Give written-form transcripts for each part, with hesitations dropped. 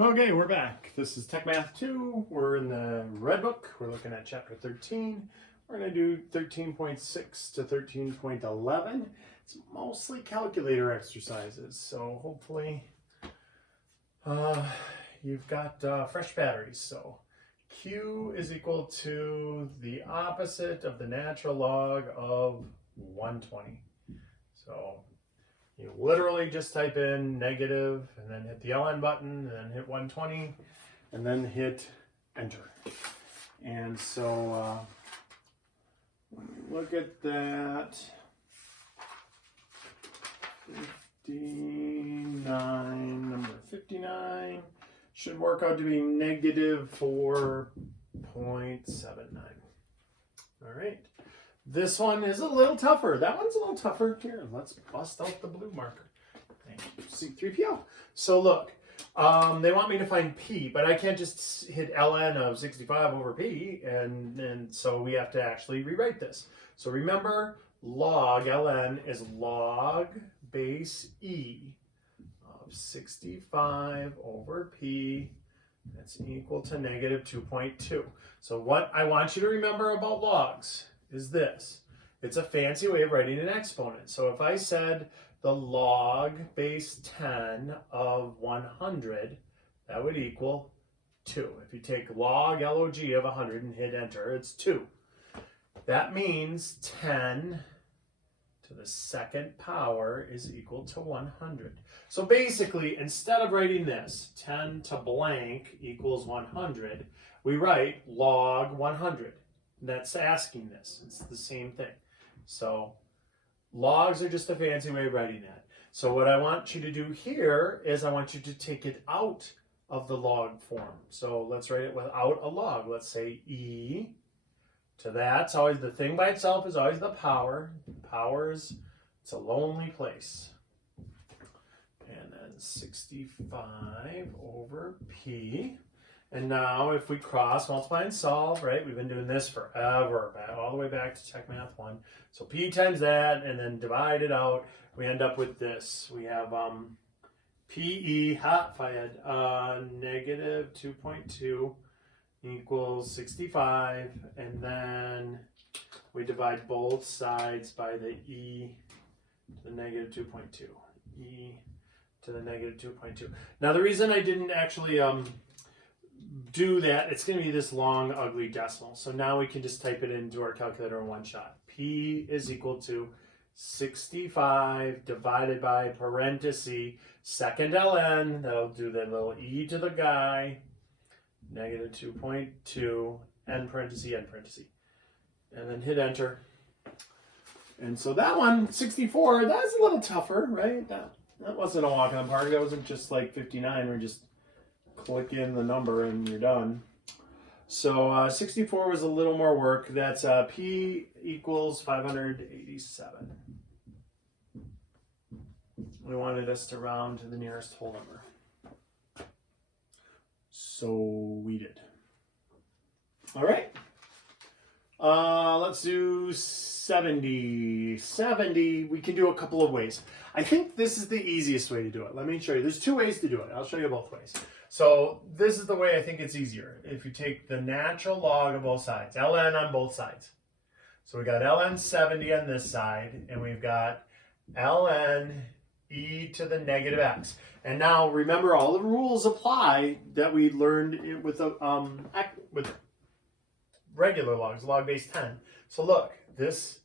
Okay, we're back. This is Techmath2. We're in the red book. We're looking at chapter 13. We're going to do 13.6 to 13.11. It's mostly calculator exercises, so hopefully you've got fresh batteries. So Q is equal to the opposite of the natural log of 120. So you literally just type in negative and then hit the LN button and then hit 120 and then hit enter. And so when we look at that, 59, number 59 should work out to be negative 4.79. All right. This one is a little tougher. That one's a little tougher. Here, let's bust out the blue marker. Thank you, C3PO. So look, they want me to find P, but I can't just hit ln of 65 over P, and so we have to actually rewrite this. So remember, log ln is log base E of 65 over P. That's equal to negative 2.2. So what I want you to remember about logs is this. It's a fancy way of writing an exponent. So if I said the log base 10 of 100, that would equal 2. If you take log log of 100 and hit enter, it's 2. That means 10 to the second power is equal to 100. So basically, instead of writing this, 10 to blank equals 100, we write log 100. That's asking this. It's the same thing. So logs are just a fancy way of writing that. So what I want you to do here is I want you to take it out of the log form. So let's write it without a log. Let's say E to that. It's always the thing by itself is always the power. Power is, it's a lonely place. And then 65 over P. And now if we cross, multiply, and solve, right? We've been doing this forever, all the way back to Techmath2. So P times that, and then divide it out. We end up with this. We have PE, if I had negative 2.2 equals 65. And then we divide both sides by the E to the negative 2.2. E to the negative 2.2. Now the reason I didn't actually do that, it's going to be this long, ugly decimal. So now we can just type it into our calculator in one shot. P is equal to 65 divided by parenthesis, second ln, that'll do the little e to the guy, negative 2.2, end parenthesis, end parenthesis. And then hit enter. And so that one, 64, that's a little tougher, right? That wasn't a walk in the park. That wasn't just like 59. We're just click in the number and you're done. So 64 was a little more work. That's P equals 587. We wanted us to round to the nearest whole number. So we did. All right. Let's do 70. 70, we can do a couple of ways. I think this is the easiest way to do it. Let me show you. There's two ways to do it. I'll show you both ways. So this is the way I think it's easier. If you take the natural log of both sides, ln on both sides. So we got ln 70 on this side, and we've got ln e to the negative x. And now remember, all the rules apply that we learned with regular logs, log base 10. So look, this,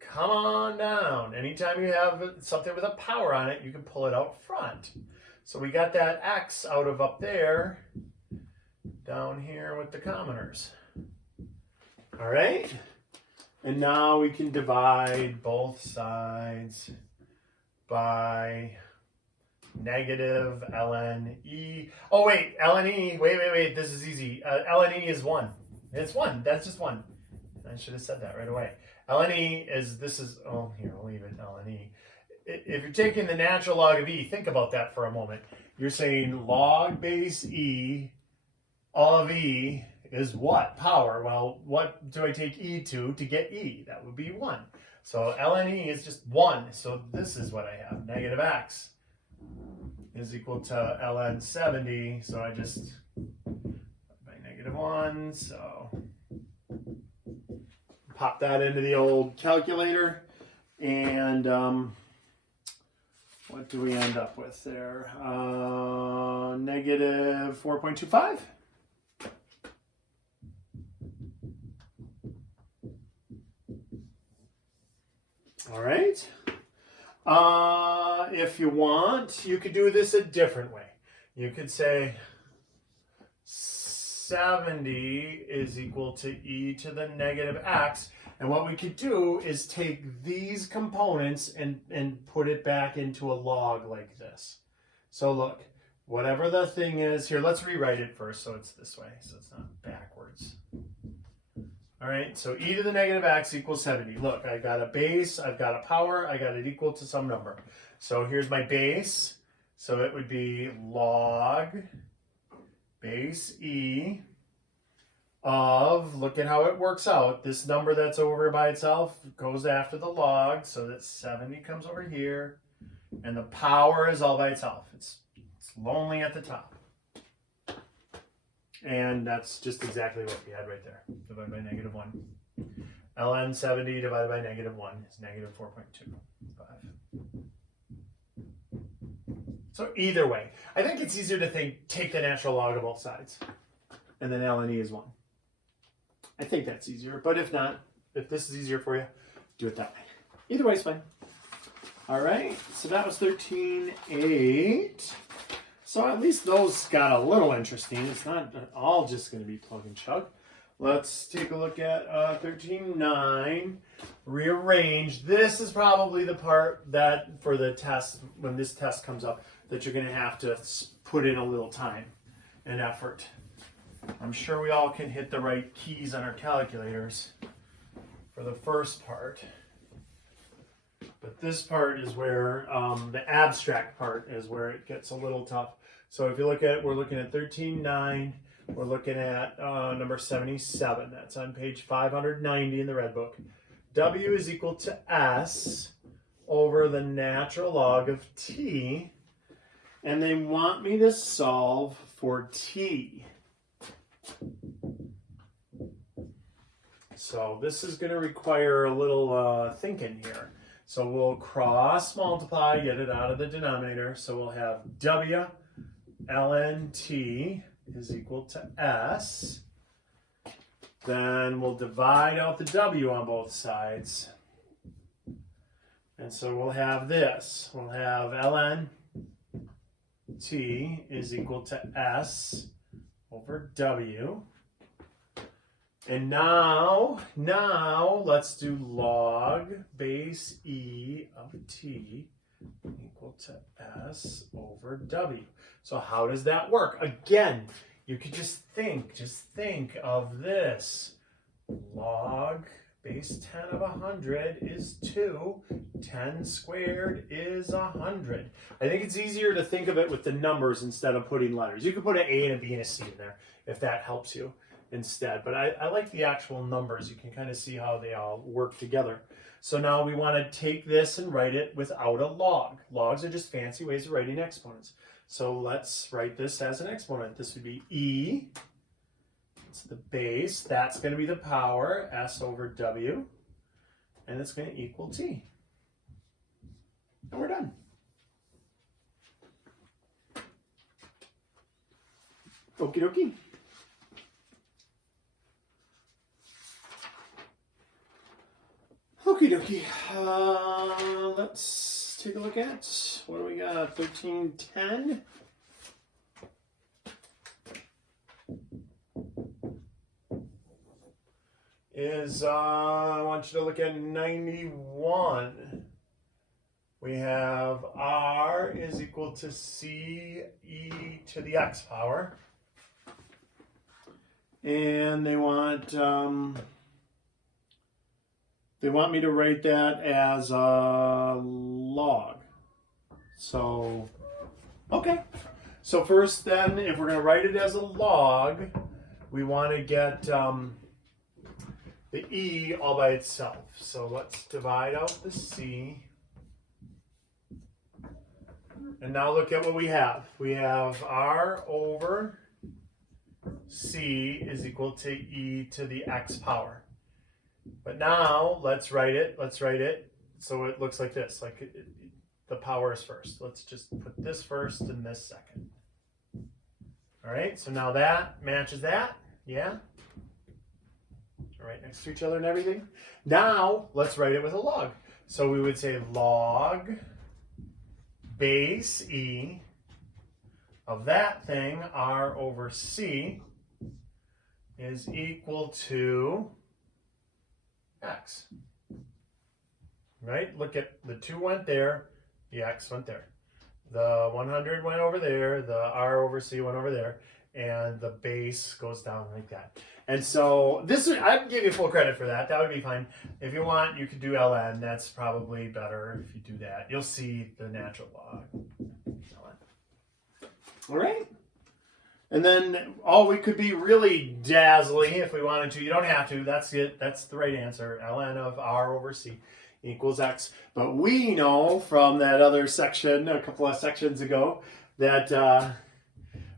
come on down. Anytime you have something with a power on it, you can pull it out front. So we got that x out of up there, down here with the commoners. All right? And now we can divide both sides by negative ln e. Oh, wait, ln e. Wait. This is easy. Ln e is 1. It's 1. That's just 1. I should have said that right away. Ln e is, oh, here, I'll leave it, ln e. If you're taking the natural log of e, think about that for a moment. You're saying log base e of e is what? Power. Well, what do I take e to get e? That would be 1. So ln e is just 1. So this is what I have, negative x is equal to ln 70. So I just by -1. So pop that into the old calculator, and what do we end up with there? Negative 4.25. All right. If you want, you could do this a different way. You could say 70 is equal to e to the negative x. And what we could do is take these components and put it back into a log like this. So look, whatever the thing is here, let's rewrite it first so it's this way, so it's not backwards. All right, so e to the negative x equals 70. Look, I've got a base, I've got a power, I got it equal to some number. So here's my base. So it would be log base e of, look at how it works out. This number that's over by itself goes after the log, so that 70 comes over here. And the power is all by itself. It's lonely at the top. And that's just exactly what we had right there, divided by -1. ln 70 divided by -1 is negative 4.25. So either way, I think it's easier to take the natural log of both sides, and then ln e is 1. I think that's easier, but if not, if this is easier for you, do it that way. Either way is fine. All right, so that was 13.8. So at least those got a little interesting. It's not all just going to be plug and chug. Let's take a look at 13.9. Rearrange. This is probably the part that for the test, when this test comes up, that you're going to have to put in a little time and effort. I'm sure we all can hit the right keys on our calculators for the first part. But this part is where, the abstract part is where it gets a little tough. So if you look at, we're looking at 13.9, we're looking at number 77. That's on page 590 in the red book. W is equal to S over the natural log of t. And they want me to solve for t. So this is going to require a little thinking here. So we'll cross multiply, get it out of the denominator. So we'll have W ln t is equal to S. Then we'll divide out the W on both sides. And so we'll have this. We'll have ln t is equal to S over W. And now let's do log base e of t equal to S over W. So how does that work? Again, you could just think of this. Log base 10 of 100 is 2. 10 squared is 100. I think it's easier to think of it with the numbers instead of putting letters. You could put an A and a B and a C in there if that helps you instead. But I like the actual numbers. You can kind of see how they all work together. So now we want to take this and write it without a log. Logs are just fancy ways of writing exponents. So let's write this as an exponent. This would be E. It's the base. That's going to be the power, S over W. And it's going to equal T. And we're done. Okie dokie. Okie dokie. Let's take a look at, what do we got? 1310. I want you to look at 91. We have R is equal to C e to the x power. And they want me to write that as a log. So, okay. So first then, if we're going to write it as a log, we want to get the E all by itself. So let's divide out the C. And now look at what we have. We have r over c is equal to e to the x power. But now let's write it. So it looks like this. The power is first. Let's just put this first and this second. All right, so now that matches that. Yeah? Right next to each other and everything. Now let's write it with a log. So we would say log base e of that thing, r over c, is equal to x. Right? Look at the 2 went there, the x went there. The 100 went over there, the r over c went over there, and the base goes down like that. And so this, I'd give you full credit for that. That would be fine. If you want, you could do ln. That's probably better if you do that. You'll see the natural log. All right. And then, we could be really dazzling if we wanted to. You don't have to. That's it. That's the right answer. ln of r over c equals x. But we know from that other section, a couple of sections ago, that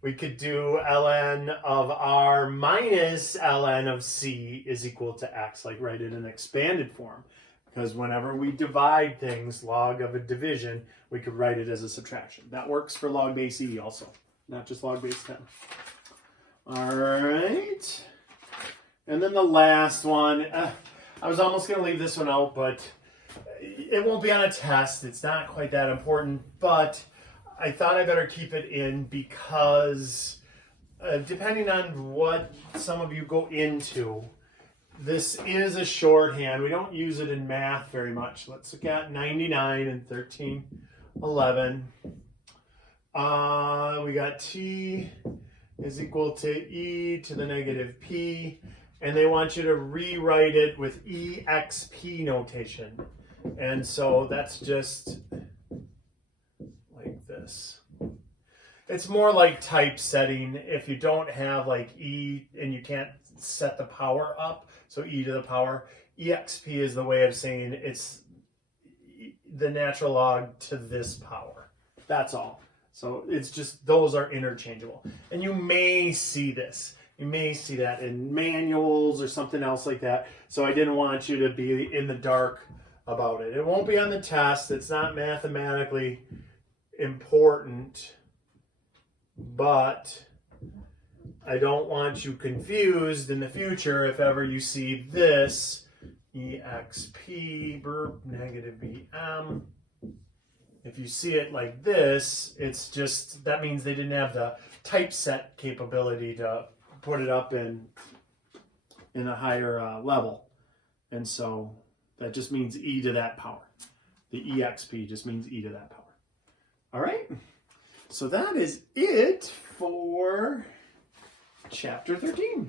we could do ln of r minus ln of c is equal to x, like write it in expanded form. Because whenever we divide things, log of a division, we could write it as a subtraction. That works for log base e also, not just log base 10. All right. And then the last one, I was almost going to leave this one out, but it won't be on a test. It's not quite that important, but I thought I better keep it in because depending on what some of you go into, this is a shorthand. We don't use it in math very much. Let's look at 99 and 1311. We got t is equal to e to the negative p, and they want you to rewrite it with exp notation. And so that's just like this. It's more like typesetting if you don't have like e and you can't set the power up. So e to the power, exp is the way of saying it's the natural log to this power. That's all. So it's just, those are interchangeable. And you may see this. You may see that in manuals or something else like that. So I didn't want you to be in the dark about it. It won't be on the test. It's not mathematically important, but I don't want you confused in the future if ever you see this exp negative bm. If you see it like this, it's just, that means they didn't have the typeset capability to put it up in a higher level. And so that just means e to that power. The exp just means e to that power. All right. So that is it for Chapter 13.